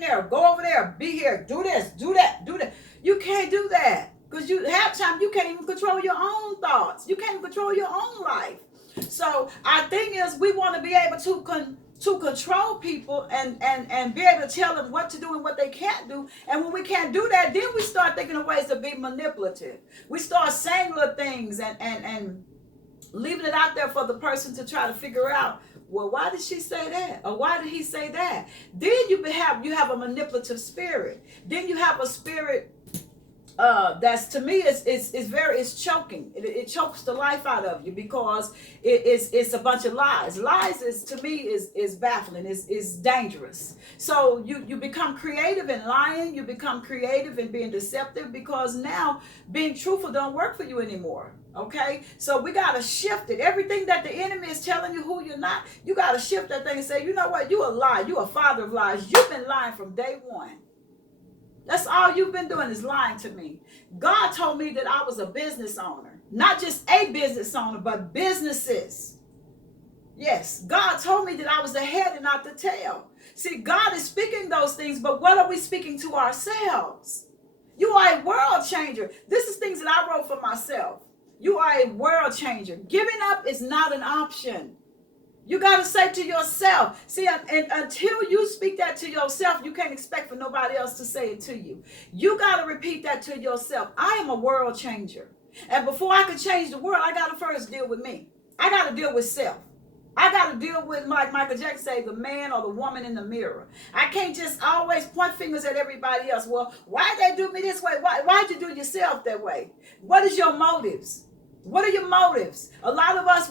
there, go over there, be here, do this, do that, do that. You can't do that because you half time you can't even control your own thoughts. You can't even control your own life. So our thing is we want to be able to control people and be able to tell them what to do and what they can't do. And when we can't do that, then we start thinking of ways to be manipulative. We start saying little things and leaving it out there for the person to try to figure out, well, why did she say that, or why did he say that? Then you have a manipulative spirit. Then you have a spirit that's, to me, is choking. It chokes the life out of you because it's a bunch of lies. Lies is, to me, is baffling. Is dangerous. So you become creative in lying. You become creative in being deceptive because now being truthful don't work for you anymore. Okay, so we got to shift it. Everything that the enemy is telling you who you're not, you got to shift that thing and say, you know what, you a lie. You a father of lies. You've been lying from day one. That's all you've been doing is lying to me. God told me that I was a business owner, not just a business owner, but businesses. Yes, God told me that I was the head and not the tail. See, God is speaking those things, but what are we speaking to ourselves? You are a world changer. This is things that I wrote for myself. You are a world changer. Giving up is not an option. You got to say to yourself, see, and until you speak that to yourself, you can't expect for nobody else to say it to you. You got to repeat that to yourself. I am a world changer. And before I can change the world, I got to first deal with me. I got to deal with self. I got to deal with, like Michael Jackson say, the man or the woman in the mirror. I can't just always point fingers at everybody else. Well, why did they do me this way? Why'd you do yourself that way? What is your motives? What are your motives? A lot of us,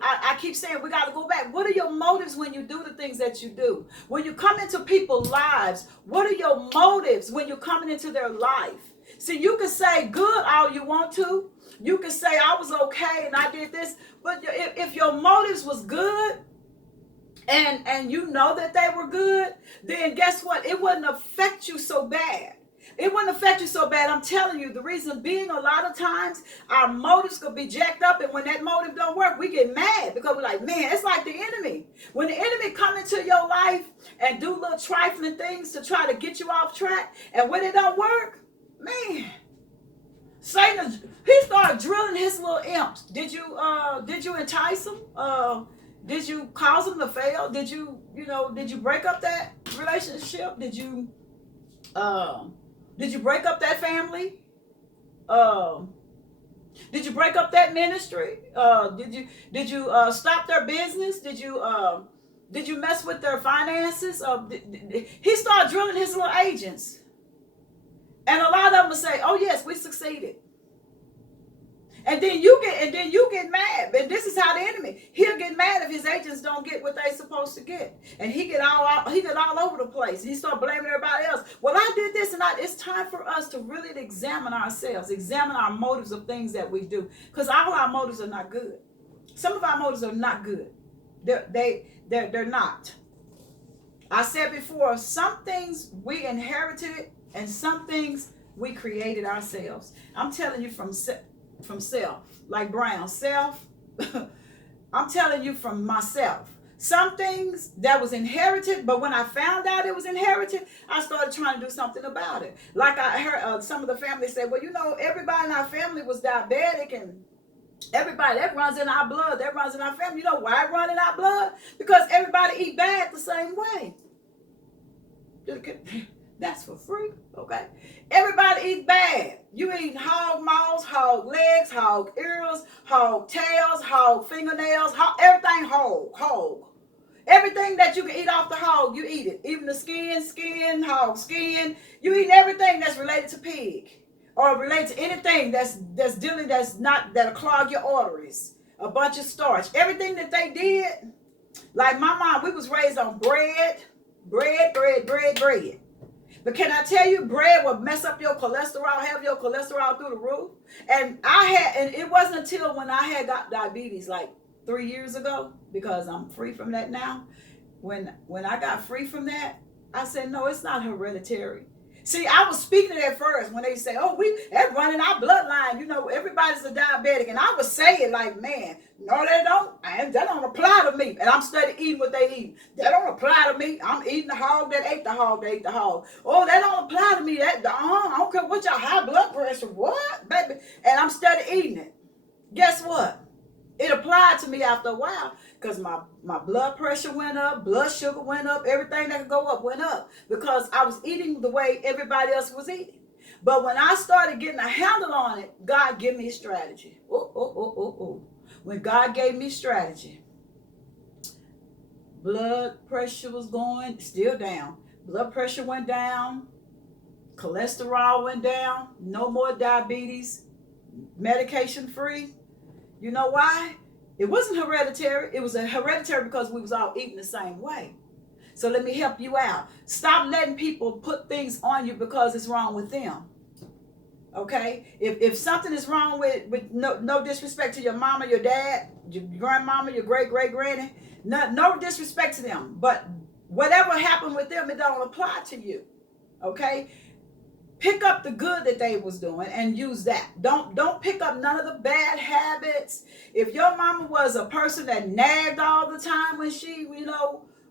I keep saying we got to go back. What are your motives when you do the things that you do? When you come into people's lives, what are your motives when you're coming into their life? See, you can say good all you want to. You can say I was okay and I did this. But if your motives was good and you know that they were good, then guess what? It wouldn't affect you so bad. It wouldn't affect you so bad. I'm telling you, the reason being, a lot of times our motives could be jacked up, and when that motive don't work, we get mad because we're like, man, it's like the enemy. When the enemy come into your life and do little trifling things to try to get you off track, and when it don't work, man, Satan, he started drilling his little imps. Did you entice him? Did you cause him to fail? Did you break up that relationship? Did you break up that family? Did you break up that ministry? Did you stop their business? Did you mess with their finances? He started drilling his little agents, and a lot of them will say, "Oh yes, we succeeded." And then you get mad. And this is how the enemy, he'll get mad if his agents don't get what they're supposed to get. And he get all over the place. He start blaming everybody else. Well, I did this and it's time for us to really examine ourselves, examine our motives of things that we do. Because all our motives are not good. Some of our motives are not good. They're not. I said before, some things we inherited and some things we created ourselves. I'm telling you from self, like Brown, self. I'm telling you from myself. Some things that was inherited, but when I found out it was inherited, I started trying to do something about it. Like I heard some of the family say, well, everybody in our family was diabetic, and everybody, that runs in our blood, that runs in our family. You know why it runs in our blood? Because everybody eat bad the same way. That's for free, okay? Everybody eats bad. You eat hog maws, hog legs, hog ears, hog tails, hog fingernails, everything whole. Everything that you can eat off the hog, you eat it. Even the skin, hog skin. You eat everything that's related to pig or related to anything that'll clog your arteries. A bunch of starch. Everything that they did, like my mom, we was raised on bread. But can I tell you, bread will mess up your cholesterol, have your cholesterol through the roof. And it wasn't until when I had got diabetes like 3 years ago, because I'm free from that now. When I got free from that, I said, no, it's not hereditary. See, I was speaking it at first when they say, "Oh, that's running our bloodline." You know, everybody's a diabetic, and I would say it like, "Man, no, they don't. And that don't apply to me." And I'm studying eating what they eat. That don't apply to me. I'm eating the hog that ate the hog. That ate the hog. Oh, that don't apply to me. I don't care what your high blood pressure. What, baby? And I'm studying eating it. Guess what? It applied to me after a while because my blood pressure went up, blood sugar went up, everything that could go up went up because I was eating the way everybody else was eating. But when I started getting a handle on it, God gave me strategy. When God gave me strategy, blood pressure was going, still down. Blood pressure went down, cholesterol went down, no more diabetes, medication free. You know why? It wasn't hereditary. It was a hereditary because we was all eating the same way. So let me help you out. Stop letting people put things on you because it's wrong with them. Okay? If something is wrong with no disrespect to your mama, your dad, your grandmama, your great-great-granny, no disrespect to them. But whatever happened with them, it don't apply to you. Okay? Pick up the good that they was doing and use that. Don't pick up none of the bad habits. If your mama was a person that nagged all the time when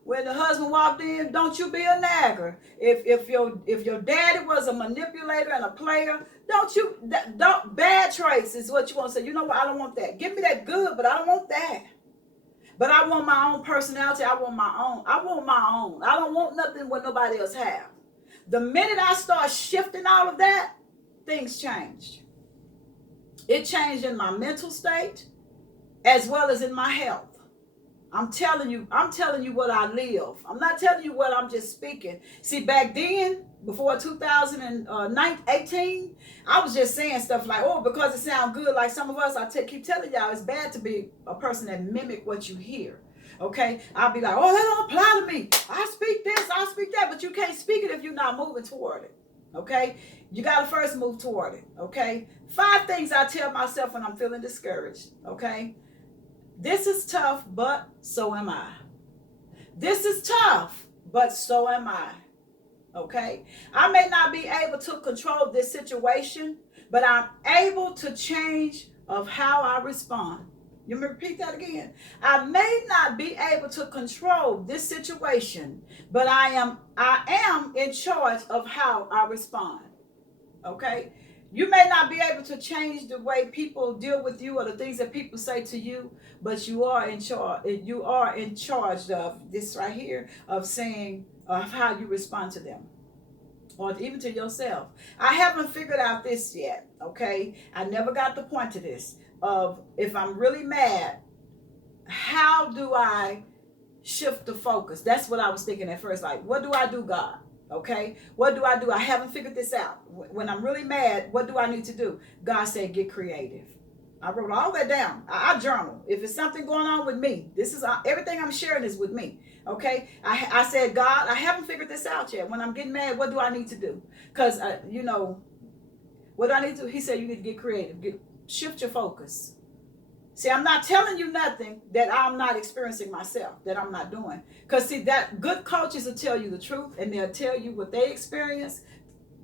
when the husband walked in, don't you be a nagger. If your daddy was a manipulator and a player, don't bad traits is what you want to say. You know what? I don't want that. Give me that good, but I don't want that. But I want my own personality. I want my own. I want my own. I don't want nothing what nobody else have. The minute I start shifting all of that, things changed. It changed in my mental state as well as in my health. I'm telling you what I live. I'm not telling you what I'm just speaking. See, back then, before 2018, I was just saying stuff like, oh, because it sounds good. Like some of us, keep telling y'all, it's bad to be a person that mimic what you hear. Okay, I'll be like, oh, that don't apply to me. I speak this, I speak that, but you can't speak it if you're not moving toward it. Okay, you got to first move toward it. Okay, 5 things I tell myself when I'm feeling discouraged. Okay, this is tough, but so am I. This is tough, but so am I. Okay, I may not be able to control this situation, but I'm able to change of how I respond. You want me to repeat that again? I may not be able to control this situation, but I am in charge of how I respond. Okay? You may not be able to change the way people deal with you or the things that people say to you, but you are in charge. You are in charge of this right here, of saying of how you respond to them, or even to yourself. I haven't figured out this yet. Okay? I never got the point to this. Of if I'm really mad, how do I shift the focus? That's what I was thinking at first. Like, what do I do, God? Okay, what do? I haven't figured this out. When I'm really mad, what do I need to do? God said, get creative. I wrote all that down. I journal. If it's something going on with me, this is everything I'm sharing is with me. Okay, I said, God, I haven't figured this out yet. When I'm getting mad, what do I need to do? Because what do I need to do? He said, you need to get creative. Shift your focus. See, I'm not telling you nothing that I'm not experiencing myself, that I'm not doing. Because see, that good coaches will tell you the truth, and they'll tell you what they experience.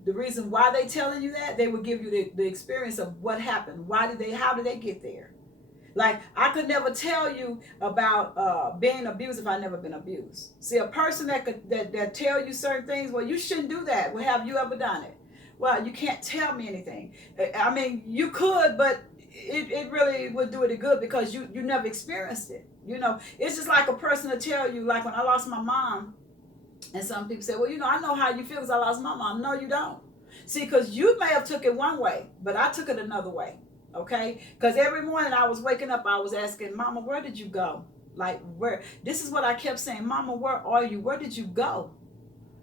The reason why they telling you that, they will give you the experience of what happened. How did they get there? Like, I could never tell you about being abused if I never been abused. See, a person that tell you certain things, well, you shouldn't do that. Well, have you ever done it? Well, you can't tell me anything. I mean, you could, but it really would do it good because you never experienced it. It's just like a person to tell you, like when I lost my mom, and some people say, well, I know how you feel because I lost my mom. No, you don't. See, because you may have took it one way, but I took it another way. Okay? Because every morning I was waking up, I was asking, Mama, where did you go? Like, where? This is what I kept saying, Mama, where are you? Where did you go?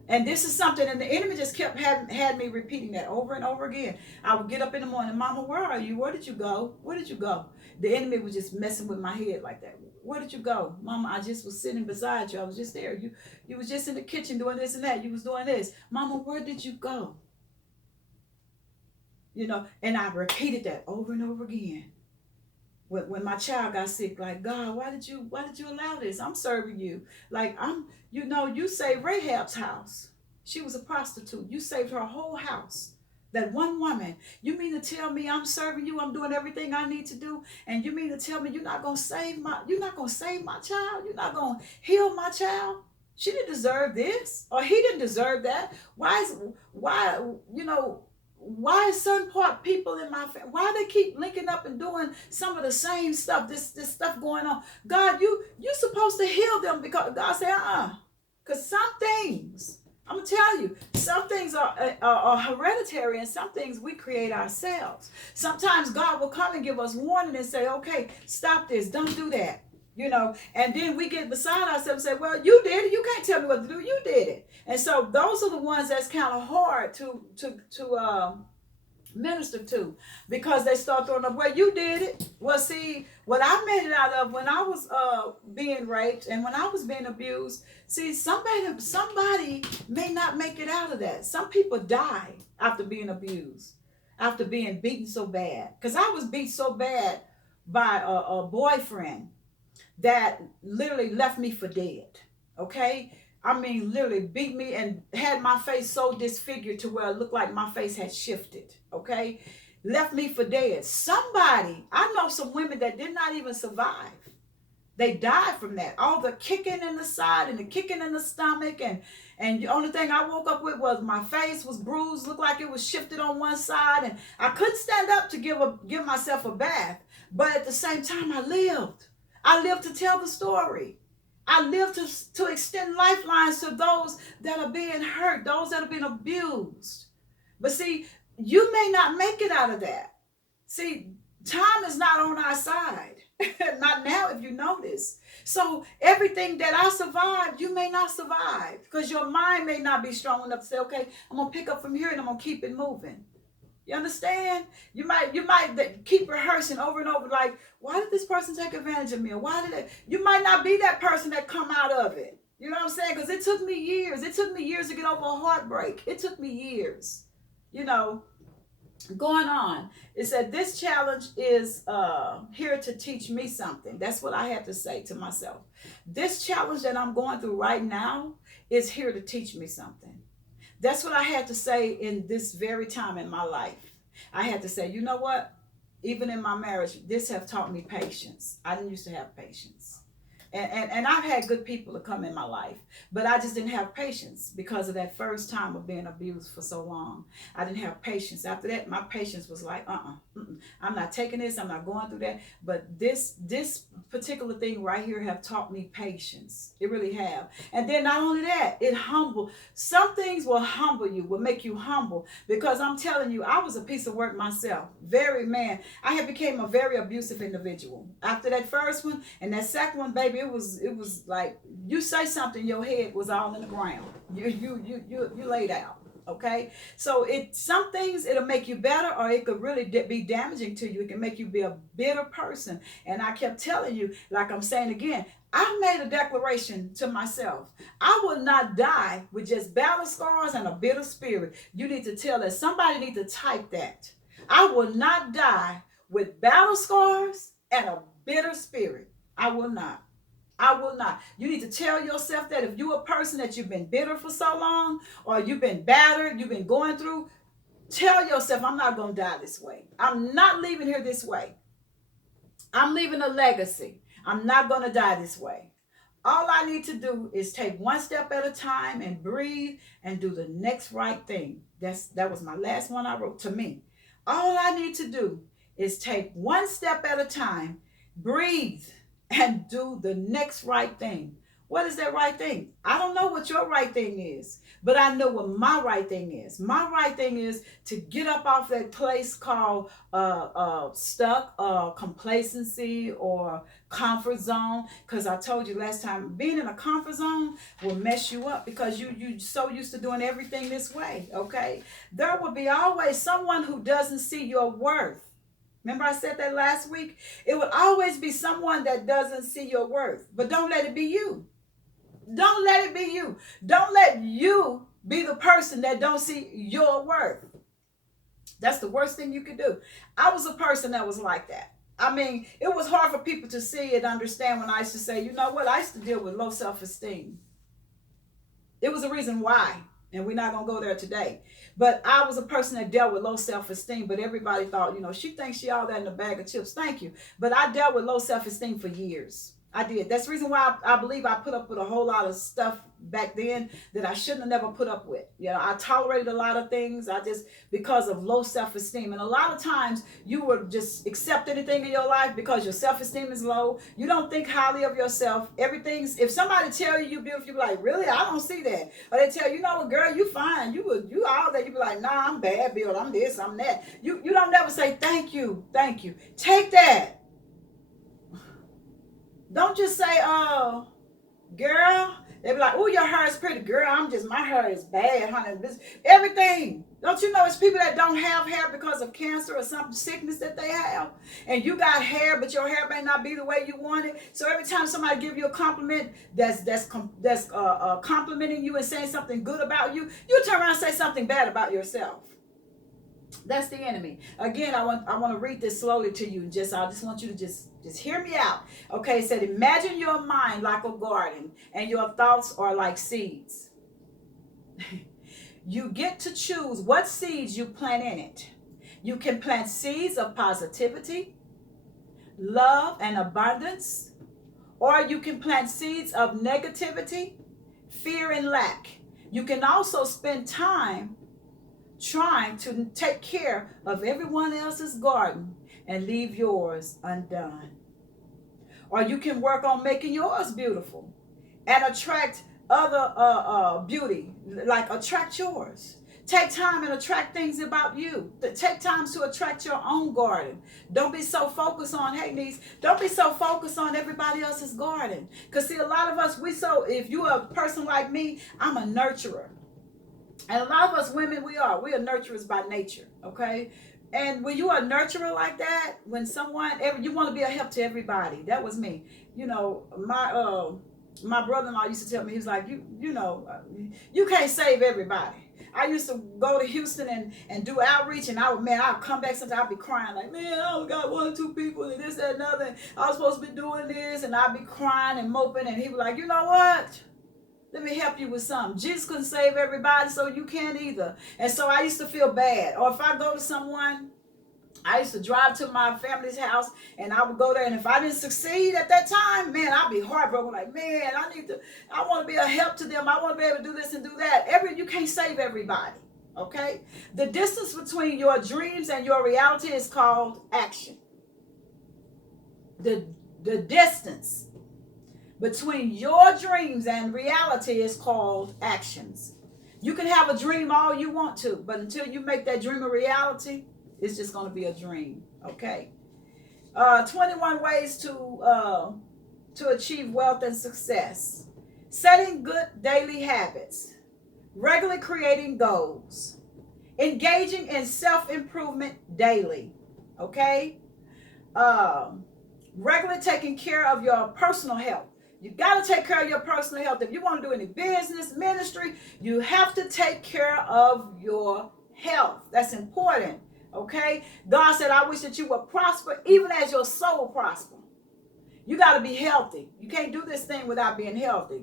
And this is something, and the enemy just kept had me repeating that over and over again. I would get up in the morning, Mama, where are you? Where did you go? Where did you go? The enemy was just messing with my head like that. Where did you go? Mama, I just was sitting beside you. I was just there. You was just in the kitchen doing this and that. You was doing this. Mama, where did you go? And I repeated that over and over again. When my child got sick, like, God, why did you allow this? I'm serving you. Like, you saved Rahab's house. She was a prostitute. You saved her whole house. That one woman. You mean to tell me I'm serving you, I'm doing everything I need to do, and you mean to tell me you're not gonna save my child? You're not gonna heal my child? She didn't deserve this, or he didn't deserve that. Why you know why is certain part people in my family, why they keep linking up and doing some of the same stuff, this stuff going on? God, you supposed to heal them, because God said, because some things, I'm gonna tell you, some things are hereditary, and some things we create ourselves. Sometimes God will come and give us warning and say, okay, stop this, don't do that. And then we get beside ourselves and say, well, you did it, you can't tell me what to do, you did it. And so those are the ones that's kind of hard to minister to, because they start throwing up, well, you did it. Well, see, what I made it out of when I was being raped and when I was being abused, see, somebody may not make it out of that. Some people die after being abused, after being beaten so bad. Because I was beat so bad by a boyfriend that literally left me for dead. Okay? I mean, literally beat me and had my face so disfigured to where it looked like my face had shifted. Okay? Left me for dead. Somebody, I know some women that did not even survive. They died from that. All the kicking in the side and the kicking in the stomach, and the only thing I woke up with was my face was bruised, looked like it was shifted on one side, and I couldn't stand up to give myself a bath. But at the same time, I lived. I lived to tell the story. I live to extend lifelines to those that are being hurt, those that are being abused. But see, you may not make it out of that. See, time is not on our side. Not now, if you notice. So everything that I survived, you may not survive, because your mind may not be strong enough to say, okay, I'm going to pick up from here and I'm going to keep it moving. You understand? You might keep rehearsing over and over, like, why did this person take advantage of me? Or why did you might not be that person that come out of it. You know what I'm saying? Because it took me years. It took me years to get over a heartbreak. It took me years. Going on. It said, this challenge is here to teach me something. That's what I had to say to myself. This challenge that I'm going through right now is here to teach me something. That's what I had to say in this very time in my life. I had to say, you know what? Even in my marriage, this have taught me patience. I didn't used to have patience. And I've had good people to come in my life, but I just didn't have patience because of that first time of being abused for so long. I didn't have patience. After that, my patience was like, I'm not taking this. I'm not going through that. But this particular thing right here have taught me patience. It really have. And then not only that, it humble. Some things will humble you, will make you humble, because I'm telling you, I was a piece of work myself. I had became a very abusive individual. After that first one and that second one, baby, it was like, you say something, your head was all in the ground. You laid out. Okay, so some things it'll make you better, or it could really be damaging to you. It can make you be a bitter person. And I kept telling you, like I'm saying again, I made a declaration to myself. I will not die with just battle scars and a bitter spirit. You need to tell that. Somebody need to type that. I will not die with battle scars and a bitter spirit. I will not. I will not. You need to tell yourself that. If you're a person that you've been bitter for so long, or you've been battered, you've been going through, tell yourself, I'm not going to die this way. I'm not leaving here this way. I'm leaving a legacy. I'm not going to die this way. All I need to do is take one step at a time and breathe and do the next right thing. That was my last one I wrote to me. All I need to do is take one step at a time, breathe, and do the next right thing. What is that right thing? I don't know what your right thing is, but I know what my right thing is. My right thing is to get up off that place called stuck, complacency, or comfort zone. Because I told you last time, being in a comfort zone will mess you up, because you so used to doing everything this way. Okay, there will be always someone who doesn't see your worth. Remember I said that last week? It will always be someone that doesn't see your worth. But don't let it be you. Don't let it be you. Don't let you be the person that don't see your worth. That's the worst thing you could do. I was a person that was like that. I mean, it was hard for people to see and understand when I used to say, you know what? I used to deal with low self-esteem. It was a reason why. And we're not going to go there today. But I was a person that dealt with low self-esteem, but everybody thought, she thinks she all that in a bag of chips. Thank you. But I dealt with low self-esteem for years. I did. That's the reason why I believe I put up with a whole lot of stuff back then that I shouldn't have never put up with. I tolerated a lot of things. Because of low self-esteem. And a lot of times you would just accept anything in your life because your self-esteem is low. You don't think highly of yourself. If somebody tell you you're beautiful, you're like, really? I don't see that. Or they tell you, girl, you fine. You all that. You be like, nah, I'm bad, Bill. I'm this, I'm that. You don't never say thank you. Take that. Don't just say, oh, girl. They be like, oh, your hair is pretty. Girl, my hair is bad, honey. Everything. Don't you know it's people that don't have hair because of cancer or some sickness that they have? And you got hair, but your hair may not be the way you want it. So every time somebody give you a compliment that's complimenting you and saying something good about you, you turn around and say something bad about yourself. That's the enemy. Again, I want to read this slowly to you. I just want you to just hear me out. Okay, it said, imagine your mind like a garden and your thoughts are like seeds. You get to choose what seeds you plant in it. You can plant seeds of positivity, love, and abundance, or you can plant seeds of negativity, fear, and lack. You can also spend time trying to take care of everyone else's garden and leave yours undone. Or you can work on making yours beautiful and attract other beauty, like attract yours. Take time and attract things about you. Take time to attract your own garden. Don't be so focused on, hey niece, don't be so focused on everybody else's garden. Because see, a lot of us, if you're a person like me, I'm a nurturer. And a lot of us women, we are nurturers by nature, okay? And when you are a nurturer like that, when you want to be a help to everybody. That was me. My brother-in-law used to tell me, he was like, you can't save everybody. I used to go to Houston and do outreach, and I'd come back sometimes, I'd be crying like, man, I only got 1 or 2 people and this, that, and other. And I was supposed to be doing this, and I'd be crying and moping, and he'd be like, you know what? Let me help you with something. Jesus couldn't save everybody, so you can't either. And so I used to feel bad. Or if I go to someone, I used to drive to my family's house, and I would go there, and if I didn't succeed at that time, man, I'd be heartbroken. Like, man, I want to be a help to them. I want to be able to do this and do that. You can't save everybody, okay? The distance between your dreams and your reality is called action. The distance between your dreams and reality is called actions. You can have a dream all you want to, but until you make that dream a reality, it's just going to be a dream, okay? 21 ways to achieve wealth and success. Setting good daily habits. Regularly creating goals. Engaging in self-improvement daily, okay? Regularly taking care of your personal health. You got to take care of your personal health. If you want to do any business, ministry, you have to take care of your health. That's important, okay? God said, I wish that you would prosper even as your soul prosper. You got to be healthy. You can't do this thing without being healthy.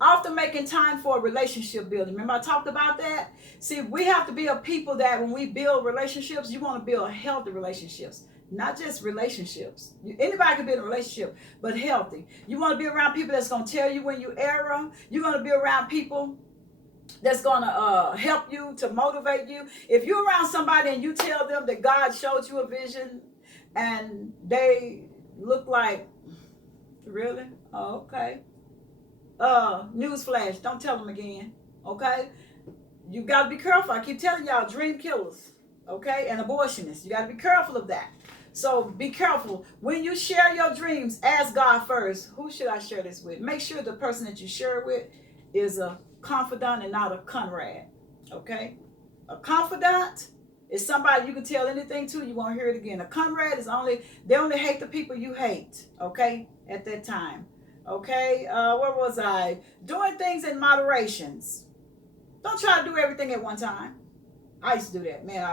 Often making time for relationship building. Remember I talked about that? See, we have to be a people that when we build relationships, you want to build healthy relationships. Not just relationships. Anybody can be in a relationship, but healthy. You want to be around people that's going to tell you when you err. You're going to be around people that's going to help you, to motivate you. If you're around somebody and you tell them that God showed you a vision and they look like, really? Oh, okay. Newsflash, don't tell them again, okay? You got to be careful. I keep telling y'all, dream killers, okay, and abortionists. You got to be careful of that. So be careful. When you share your dreams, ask God first, who should I share this with? Make sure the person that you share it with is a confidant and not a Conrad, okay? A confidant is somebody you can tell anything to, you won't hear it again. A Conrad is they only hate the people you hate, okay, at that time. Okay, where was I? Doing things in moderations. Don't try to do everything at one time. I used to do that, man.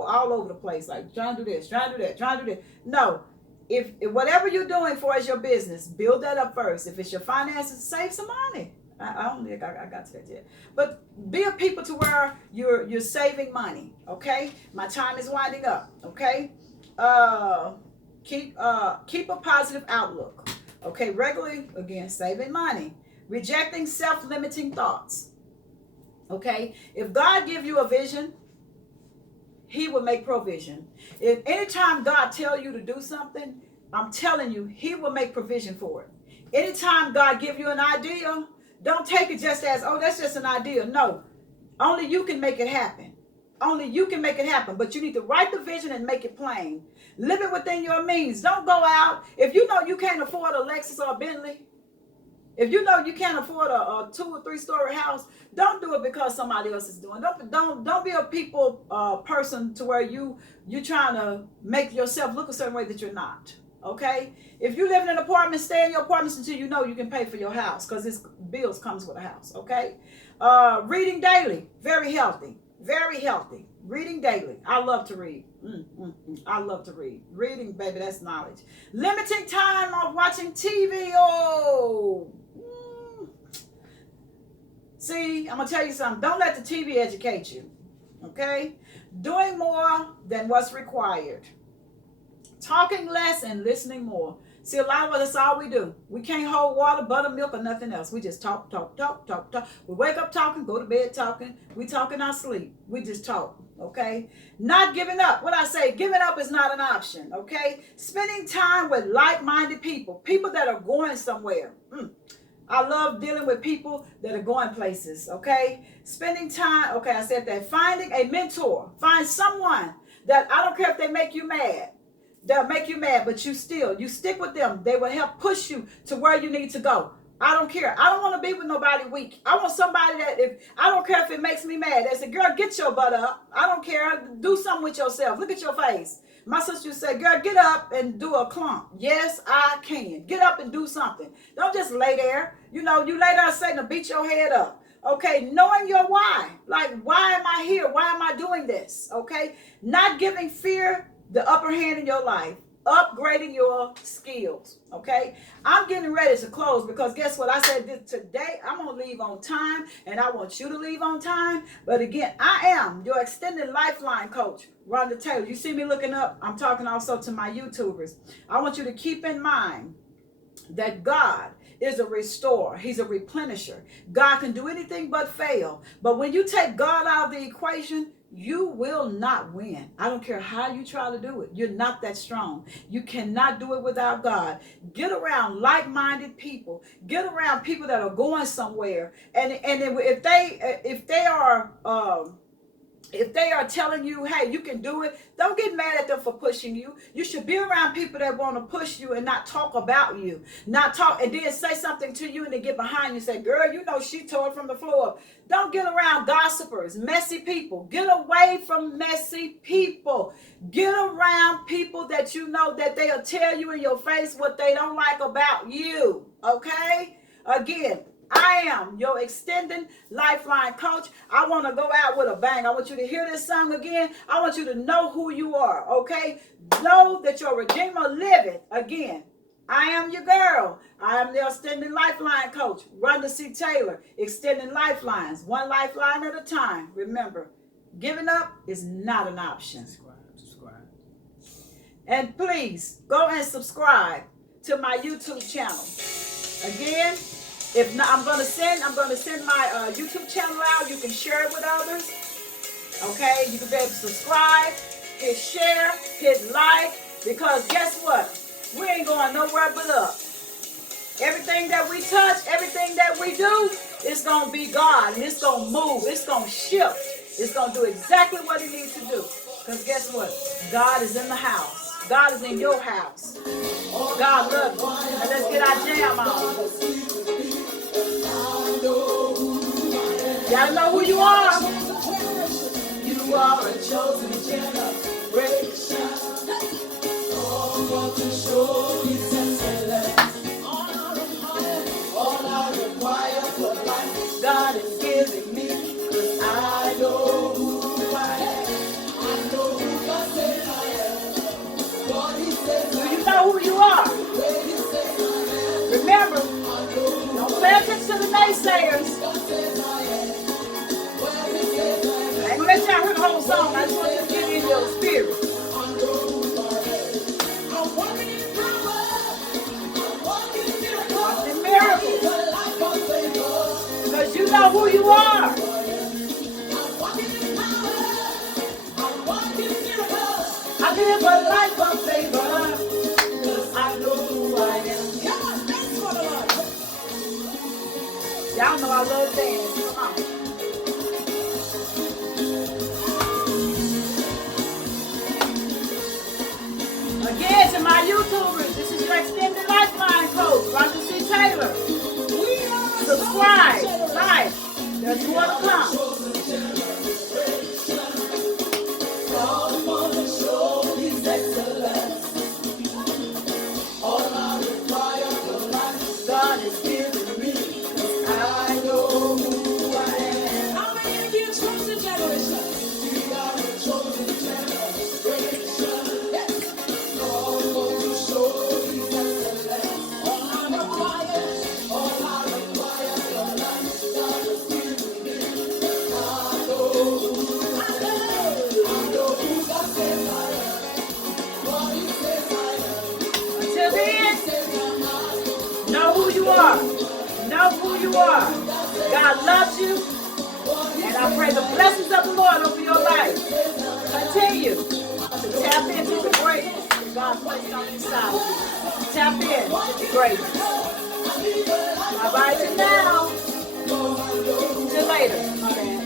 All over the place, like trying to do this, trying to do that, trying to do that. No, if whatever you're doing for as your business, build that up first. If it's your finances, save some money. I don't think I got to that yet. But be a people to where you're saving money. Okay, my time is winding up. Okay, keep a positive outlook. Okay, regularly again saving money, rejecting self-limiting thoughts. Okay, if God give you a vision, He will make provision. If anytime God tell you to do something, I'm telling you, He will make provision for it. Anytime God give you an idea, don't take it just as, oh, that's just an idea. No, only you can make it happen. Only you can make it happen. But you need to write the vision and make it plain. Live it within your means. Don't go out. If you know you can't afford a Lexus or a Bentley, if you know you can't afford a 2 or 3 story house, don't do it because somebody else is doing. Don't be a people person to where you trying to make yourself look a certain way that you're not. Okay? If you live in an apartment, stay in your apartments until you know you can pay for your house, because this bills comes with a house. Okay? Reading daily, very healthy. Very healthy. Reading daily. I love to read. I love to read. Reading, baby, that's knowledge. Limiting time of watching TV. Oh. See, I'm going to tell you something. Don't let the TV educate you. Okay? Doing more than what's required. Talking less and listening more. See, a lot of us, that's all we do. We can't hold water, buttermilk, or nothing else. We just talk. We wake up talking, go to bed talking. We talk in our sleep. We just talk, okay? Not giving up. What I say, giving up is not an option, okay? Spending time with like-minded people, people that are going somewhere. I love dealing with people that are going places, okay? Spending time, okay, I said that. Finding a mentor. Find someone that, I don't care if they make you mad. They'll make you mad, but you stick with them. They will help push you to where you need to go. I don't care. I don't want to be with nobody weak. I want somebody that, I don't care if it makes me mad. They say, girl, get your butt up. I don't care. Do something with yourself. Look at your face. My sister said, girl, get up and do a clump. Yes, I can. Get up and do something. Don't just lay there. You lay there saying to beat your head up. Okay, knowing your why. Like, why am I here? Why am I doing this? Okay, not giving fear the upper hand in your life, upgrading your skills, okay? I'm getting ready to close because guess what? I said today I'm going to leave on time, and I want you to leave on time. But again, I am your extended lifeline coach, Rhonda Taylor. You see me looking up. I'm talking also to my YouTubers. I want you to keep in mind that God is a restorer. He's a replenisher. God can do anything but fail. But when you take God out of the equation, you will not win. I don't care how you try to do it. You're not that strong. You cannot do it without God. Get around like-minded people. Get around people that are going somewhere. And if they are telling you, hey, you can do it, don't get mad at them for pushing you. You should be around people that want to push you and not talk about you. Not talk and then say something to you and then get behind you and say, girl, she tore it from the floor up. Don't get around gossipers, messy people. Get away from messy people. Get around people that you know that they'll tell you in your face what they don't like about you. Okay? Again, I am your extending lifeline coach. I want to go out with a bang. I want you to hear this song again. I want you to know who you are, okay? Know that your Redeemer liveth. Again, I am your girl. I am the extending lifeline coach, Rhonda C. Taylor, extending lifelines, one lifeline at a time. Remember, giving up is not an option. Subscribe. And please go and subscribe to my YouTube channel. Again, if not, I'm gonna send my YouTube channel out. You can share it with others. Okay, you can be able to subscribe, hit share, hit like, because guess what? We ain't going nowhere but up. Everything that we touch, everything that we do, it's gonna be God, and it's gonna move, it's gonna shift, it's gonna do exactly what it needs to do. Because guess what? God is in the house. God is in your house. God loves you. And let's get our jam on. Gotta know who you are. You are a chosen generation. Want to show His excellence. All I require for life, God is giving me. 'Cause I know who I am. I know who God says I am. God, He says, do you know who you are? Remember, don't pay attention to the naysayers. I ain't gonna let y'all hear the whole song. I just want you to get in your spirit. Walking miracles. Because you know who you are. I live a life of favor. Because I know who I am. Come on, dance for the Lord. Y'all know I love dance. Come on. Again, to my YouTubers, this is your extended lifeline coach, Roger C. Taylor. Subscribe, like, there's more to come. God is giving me, 'cause I know who I am. How many of you chosen generation? We are the chosen generation. Yes. God wants to show His excellence. All I require, your life. God is giving me. I know who I know who God says I am. What He says I am. Until then. Know who you are. Know who you are. God loves you. And I pray the blessings of the Lord over your life. Continue to tap into the greatness that God placed on the inside of you. Tap in to the greatness. Bye-bye till now. Till later. My bad.